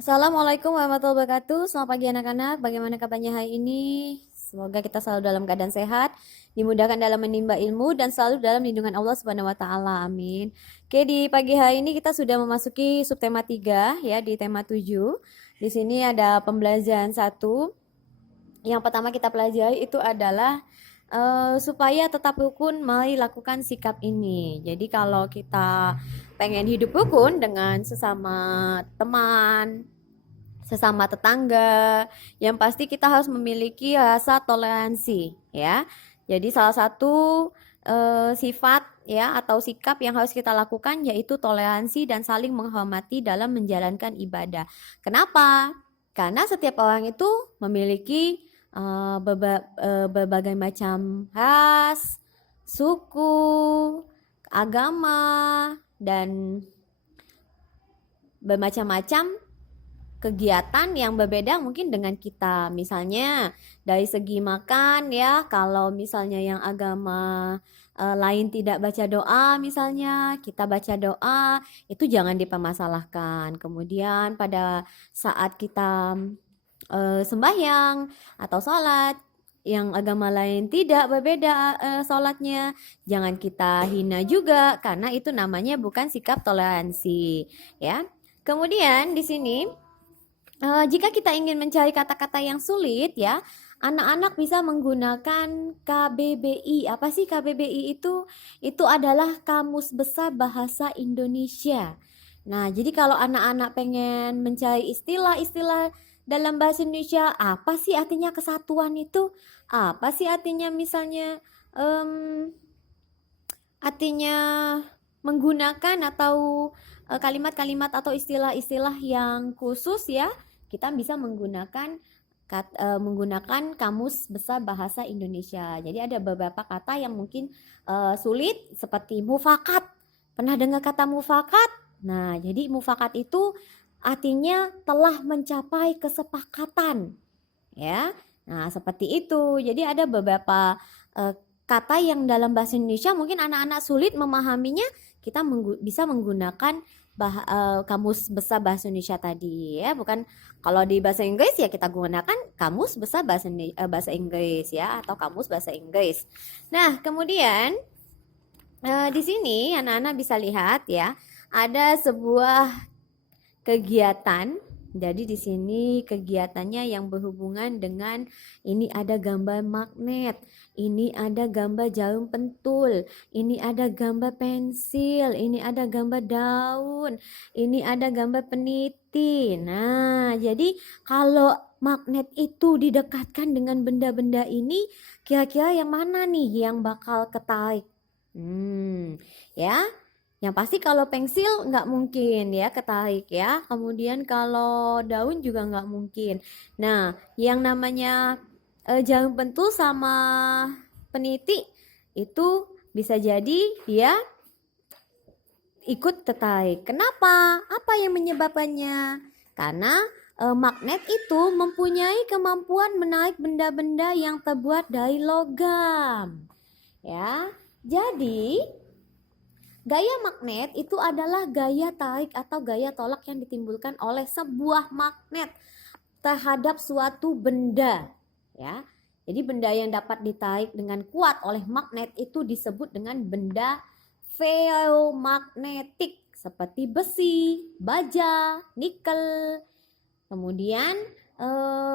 Assalamualaikum warahmatullahi wabarakatuh. Selamat pagi anak-anak. Bagaimana kabarnya hari ini? Semoga kita selalu dalam keadaan sehat, dimudahkan dalam menimba ilmu dan selalu dalam lindungan Allah Subhanahu wa taala. Amin. Oke, di pagi hari ini kita sudah memasuki subtema 3 ya di tema 7. Di sini ada pembelajaran 1. Yang pertama kita pelajari itu adalah supaya tetap rukun, mari lakukan sikap ini. Jadi kalau kita pengen hidup rukun dengan sesama teman, sesama tetangga, yang pasti kita harus memiliki rasa toleransi ya. Jadi salah satu sifat ya atau sikap yang harus kita lakukan yaitu toleransi dan saling menghormati dalam menjalankan ibadah. Kenapa? Karena setiap orang itu memiliki berbagai macam ras, suku, agama, dan bermacam-macam kegiatan yang berbeda mungkin dengan kita. Misalnya dari segi makan ya, kalau misalnya yang agama lain tidak baca doa, misalnya kita baca doa, itu jangan dipermasalahkan. Kemudian pada saat kita sembahyang atau sholat, yang agama lain tidak berbeda sholatnya, jangan kita hina juga karena itu namanya bukan sikap toleransi ya. Kemudian di sini jika kita ingin mencari kata-kata yang sulit ya, anak-anak bisa menggunakan KBBI. Apa sih KBBI itu? Itu adalah Kamus Besar Bahasa Indonesia. Nah, jadi kalau anak-anak pengen mencari istilah-istilah dalam bahasa Indonesia, apa sih artinya kesatuan itu? Apa sih artinya misalnya artinya menggunakan atau kalimat-kalimat atau istilah-istilah yang khusus ya, kita bisa menggunakan Kamus Besar Bahasa Indonesia. Jadi ada beberapa kata yang mungkin sulit seperti mufakat. Pernah dengar kata mufakat? Nah, jadi mufakat itu artinya telah mencapai kesepakatan. Ya. Nah, seperti itu. Jadi ada beberapa kata yang dalam bahasa Indonesia mungkin anak-anak sulit memahaminya, kita bisa menggunakan Kamus Besar Bahasa Indonesia tadi ya. Bukan kalau di bahasa Inggris ya kita gunakan Kamus Besar Bahasa Inggris ya, atau Kamus Bahasa Inggris. Nah, kemudian di sini anak-anak bisa lihat ya, ada sebuah kegiatan. Jadi di sini kegiatannya yang berhubungan dengan, ini ada gambar magnet, ini ada gambar jarum pentul, ini ada gambar pensil, ini ada gambar daun, ini ada gambar peniti. Nah, jadi kalau magnet itu didekatkan dengan benda-benda ini, kira-kira yang mana nih yang bakal ketarik? Ya. Yang pasti kalau pensil nggak mungkin ya ketarik ya. Kemudian kalau daun juga nggak mungkin. Nah, yang namanya jarum pentul sama peniti itu bisa jadi dia ikut tertarik. Kenapa? Apa yang menyebabkannya? Karena magnet itu mempunyai kemampuan menarik benda-benda yang terbuat dari logam. Ya. Jadi gaya magnet itu adalah gaya tarik atau gaya tolak yang ditimbulkan oleh sebuah magnet terhadap suatu benda ya. Jadi benda yang dapat ditarik dengan kuat oleh magnet itu disebut dengan benda ferromagnetik seperti besi, baja, nikel. Kemudian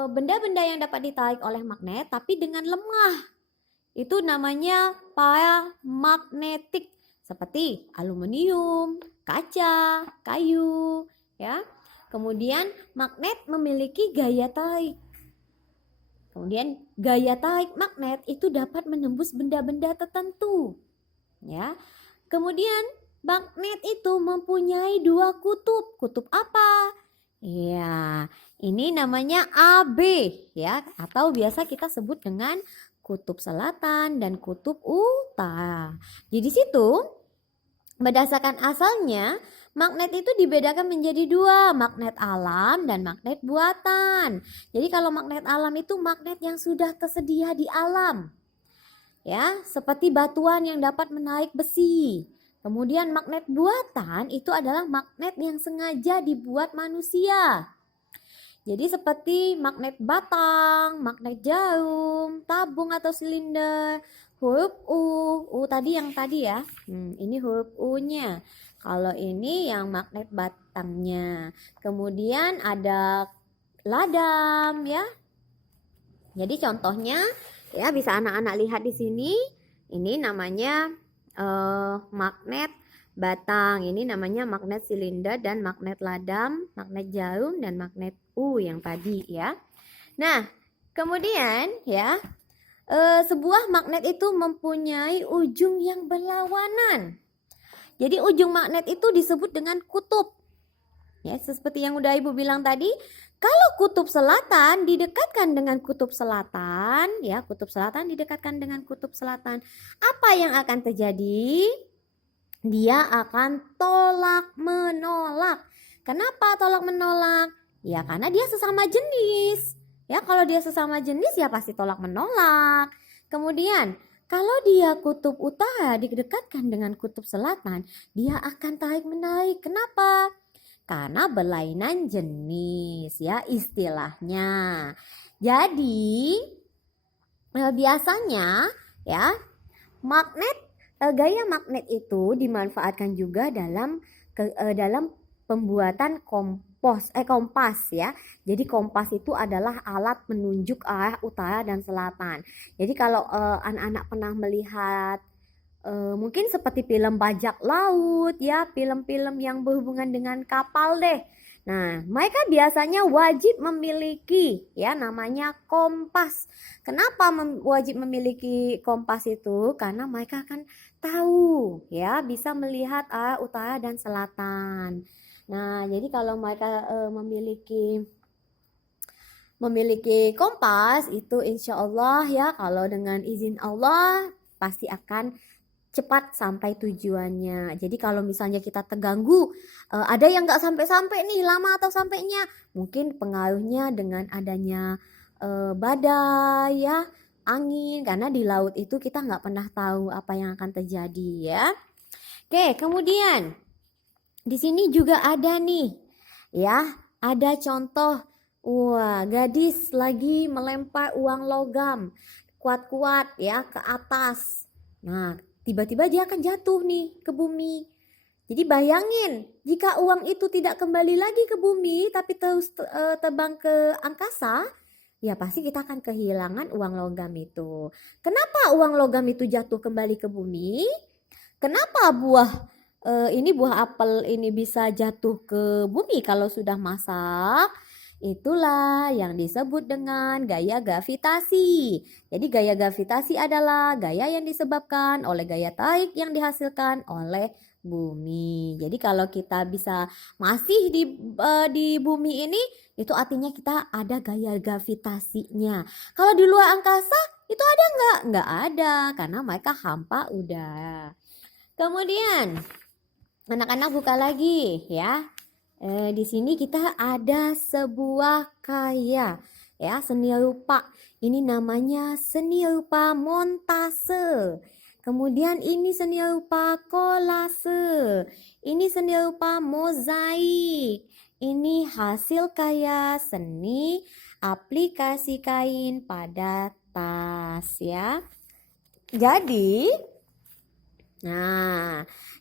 benda-benda yang dapat ditarik oleh magnet tapi dengan lemah itu namanya paramagnetik, seperti aluminium, kaca, kayu, ya. Kemudian magnet memiliki gaya tarik. Kemudian gaya tarik magnet itu dapat menembus benda-benda tertentu, ya. Kemudian magnet itu mempunyai dua kutub. Kutub apa? Ya, ini namanya AB, ya, atau biasa kita sebut dengan kutub selatan dan kutub utara. Jadi situ berdasarkan asalnya, magnet itu dibedakan menjadi dua, magnet alam dan magnet buatan. Jadi kalau magnet alam itu magnet yang sudah tersedia di alam. Ya, seperti batuan yang dapat menarik besi. Kemudian magnet buatan itu adalah magnet yang sengaja dibuat manusia. Jadi seperti magnet batang, magnet jarum, tabung atau silinder, huruf U tadi yang tadi ya. Ini huruf U-nya. Kalau ini yang magnet batangnya. Kemudian ada ladam ya. Jadi contohnya ya bisa anak-anak lihat di sini. Ini namanya magnet batang, ini namanya magnet silinder dan magnet ladam, magnet jarum dan magnet U yang tadi ya. Nah, kemudian ya sebuah magnet itu mempunyai ujung yang berlawanan. Jadi ujung magnet itu disebut dengan kutub. Ya, seperti yang udah Ibu bilang tadi, kalau kutub selatan didekatkan dengan kutub selatan, ya, kutub selatan didekatkan dengan kutub selatan, apa yang akan terjadi? Dia akan tolak menolak. Kenapa tolak menolak? Ya karena dia sesama jenis. Ya kalau dia sesama jenis ya pasti tolak menolak. Kemudian kalau dia kutub utara didekatkan dengan kutub selatan, dia akan tarik menarik. Kenapa? Karena berlainan jenis ya istilahnya. Jadi biasanya ya magnet gaya magnet itu dimanfaatkan juga dalam pembuatan kompas ya. Jadi kompas itu adalah alat menunjuk arah utara dan selatan. Jadi kalau anak-anak pernah melihat mungkin seperti film bajak laut ya, film-film yang berhubungan dengan kapal deh. Nah, mereka biasanya wajib memiliki ya namanya kompas. Kenapa wajib memiliki kompas itu? Karena mereka akan tahu ya, bisa melihat arah utara dan selatan. Nah, jadi kalau mereka memiliki kompas itu insya Allah ya, kalau dengan izin Allah pasti akan cepat sampai tujuannya. Jadi kalau misalnya kita terganggu, ada yang nggak sampai-sampai nih, lama atau sampainya, mungkin pengaruhnya dengan adanya badai ya, angin, karena di laut itu kita nggak pernah tahu apa yang akan terjadi ya. Oke, kemudian di sini juga ada nih, ya, ada contoh, wah, gadis lagi melempar uang logam kuat-kuat ya ke atas. Nah, tiba-tiba dia akan jatuh nih ke bumi. Jadi bayangin, jika uang itu tidak kembali lagi ke bumi tapi terus terbang ke angkasa, ya pasti kita akan kehilangan uang logam itu. Kenapa uang logam itu jatuh kembali ke bumi? Kenapa buah apel ini bisa jatuh ke bumi kalau sudah masak? Itulah yang disebut dengan gaya gravitasi. Jadi gaya gravitasi adalah gaya yang disebabkan oleh gaya tarik yang dihasilkan oleh bumi. Jadi kalau kita bisa masih di bumi ini, itu artinya kita ada gaya gravitasinya. Kalau di luar angkasa itu ada nggak? Nggak ada, karena mereka hampa udara. Kemudian anak-anak buka lagi ya. Di sini kita ada sebuah karya ya, seni rupa. Ini namanya seni rupa montase. Kemudian ini seni rupa kolase. Ini seni rupa mozaik. Ini hasil karya seni aplikasi kain pada tas ya.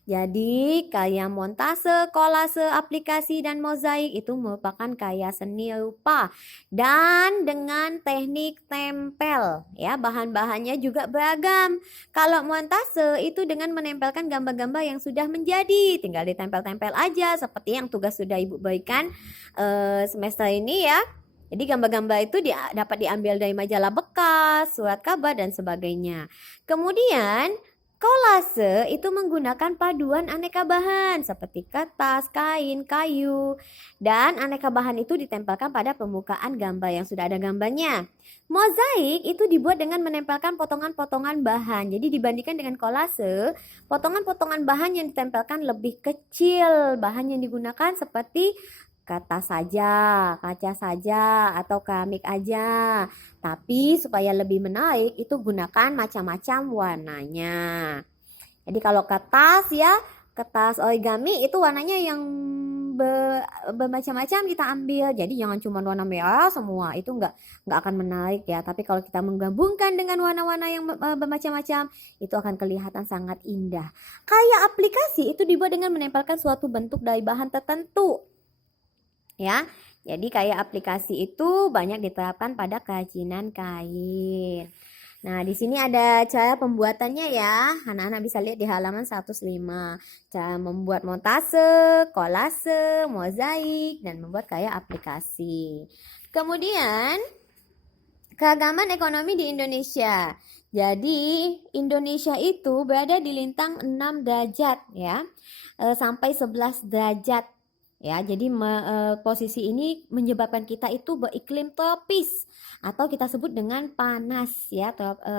Jadi karya montase, kolase, aplikasi, dan mozaik itu merupakan karya seni rupa dan dengan teknik tempel ya, bahan-bahannya juga beragam. Kalau montase itu dengan menempelkan gambar-gambar yang sudah menjadi, tinggal ditempel-tempel aja seperti yang tugas sudah Ibu berikan semester ini ya. Jadi gambar-gambar itu dapat diambil dari majalah bekas, surat kabar, dan sebagainya. Kemudian kolase itu menggunakan paduan aneka bahan seperti kertas, kain, kayu, dan aneka bahan itu ditempelkan pada permukaan gambar yang sudah ada gambarnya. Mozaik itu dibuat dengan menempelkan potongan-potongan bahan. Jadi dibandingkan dengan kolase, potongan-potongan bahan yang ditempelkan lebih kecil. Bahan yang digunakan seperti kertas saja, kaca saja, atau keramik aja. Tapi supaya lebih menarik itu gunakan macam-macam warnanya. Jadi kalau kertas ya, kertas origami itu warnanya yang bermacam-macam kita ambil. Jadi jangan cuma warna merah semua, itu nggak akan menarik ya. Tapi kalau kita menggabungkan dengan warna-warna yang bermacam-macam, itu akan kelihatan sangat indah. Kayak aplikasi itu dibuat dengan menempelkan suatu bentuk dari bahan tertentu. Ya, jadi kayak aplikasi itu banyak diterapkan pada kerajinan kain. Nah, di sini ada cara pembuatannya ya. Anak-anak bisa lihat di halaman 105. Cara membuat montase, kolase, mozaik, dan membuat kayak aplikasi. Kemudian, keragaman ekonomi di Indonesia. Jadi, Indonesia itu berada di lintang 6 derajat ya. Sampai 11 derajat. Ya, jadi posisi ini menyebabkan kita itu beriklim tropis atau kita sebut dengan panas ya.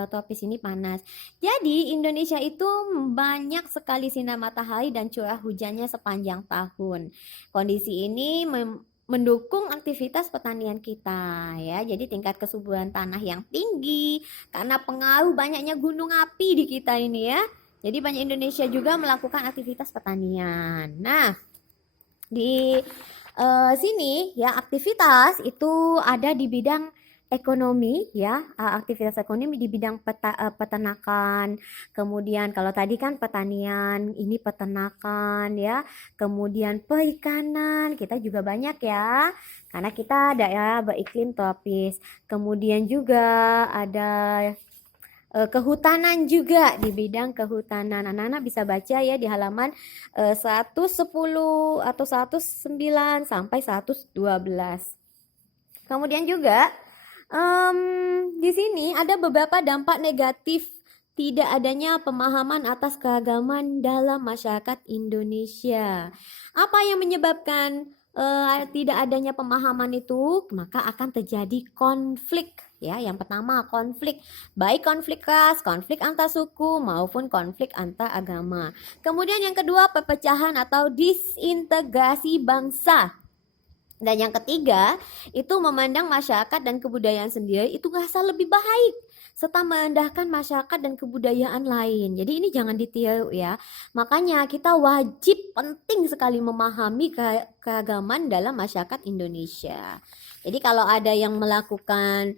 Tropis ini panas. Jadi Indonesia itu banyak sekali sinar matahari dan curah hujannya sepanjang tahun. Kondisi ini mendukung aktivitas pertanian kita ya. Jadi tingkat kesuburan tanah yang tinggi karena pengaruh banyaknya gunung api di kita ini ya. Jadi banyak Indonesia juga melakukan aktivitas pertanian. Nah, di sini ya aktivitas itu ada di bidang ekonomi ya, aktivitas ekonomi di bidang peternakan. Kemudian kalau tadi kan pertanian, ini peternakan ya. Kemudian perikanan kita juga banyak ya, karena kita daerah beriklim tropis. Kemudian juga ada kehutanan juga, di bidang kehutanan. Anak-anak bisa baca ya di halaman 110 atau 109 sampai 112. Kemudian juga di sini ada beberapa dampak negatif tidak adanya pemahaman atas keragaman dalam masyarakat Indonesia. Apa yang menyebabkan tidak adanya pemahaman itu? Maka akan terjadi konflik ya. Yang pertama konflik, baik konflik ras, konflik antar suku maupun konflik antar agama. Kemudian yang kedua perpecahan atau disintegrasi bangsa. Dan yang ketiga itu memandang masyarakat dan kebudayaan sendiri itu merasa lebih baik serta merendahkan masyarakat dan kebudayaan lain. Jadi ini jangan ditiru ya. Makanya kita wajib penting sekali memahami keragaman dalam masyarakat Indonesia. Jadi kalau ada yang melakukan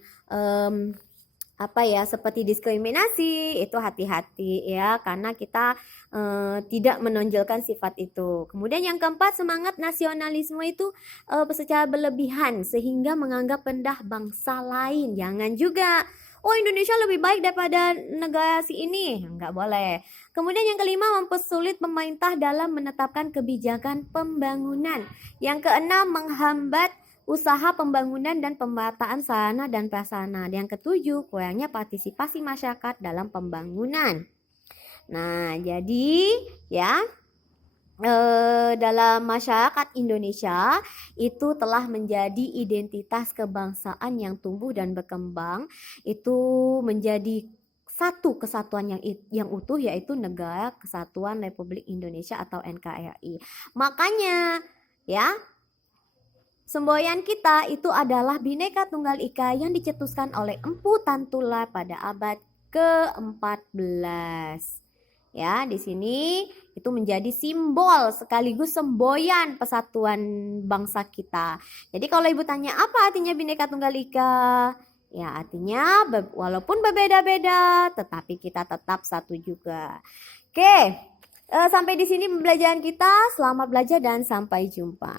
seperti diskriminasi, itu hati-hati ya, karena kita tidak menonjolkan sifat itu. Kemudian yang keempat, semangat nasionalisme itu secara berlebihan sehingga menganggap rendah bangsa lain. Jangan juga, oh Indonesia lebih baik daripada negara si ini, nggak boleh. Kemudian yang kelima, mempersulit pemerintah dalam menetapkan kebijakan pembangunan. Yang keenam, menghambat usaha pembangunan dan pemerataan sarana dan prasarana. Yang ketujuh, kurangnya partisipasi masyarakat dalam pembangunan. Nah, jadi ya dalam masyarakat Indonesia itu telah menjadi identitas kebangsaan yang tumbuh dan berkembang, itu menjadi satu kesatuan yang utuh, yaitu Negara Kesatuan Republik Indonesia atau NKRI. Makanya ya, semboyan kita itu adalah Bhinneka Tunggal Ika yang dicetuskan oleh Empu Tantula pada abad ke-14. Ya, di sini itu menjadi simbol sekaligus semboyan persatuan bangsa kita. Jadi kalau Ibu tanya apa artinya Bhinneka Tunggal Ika? Ya, artinya walaupun berbeda-beda tetapi kita tetap satu juga. Oke, sampai di sini pembelajaran kita. Selamat belajar dan sampai jumpa.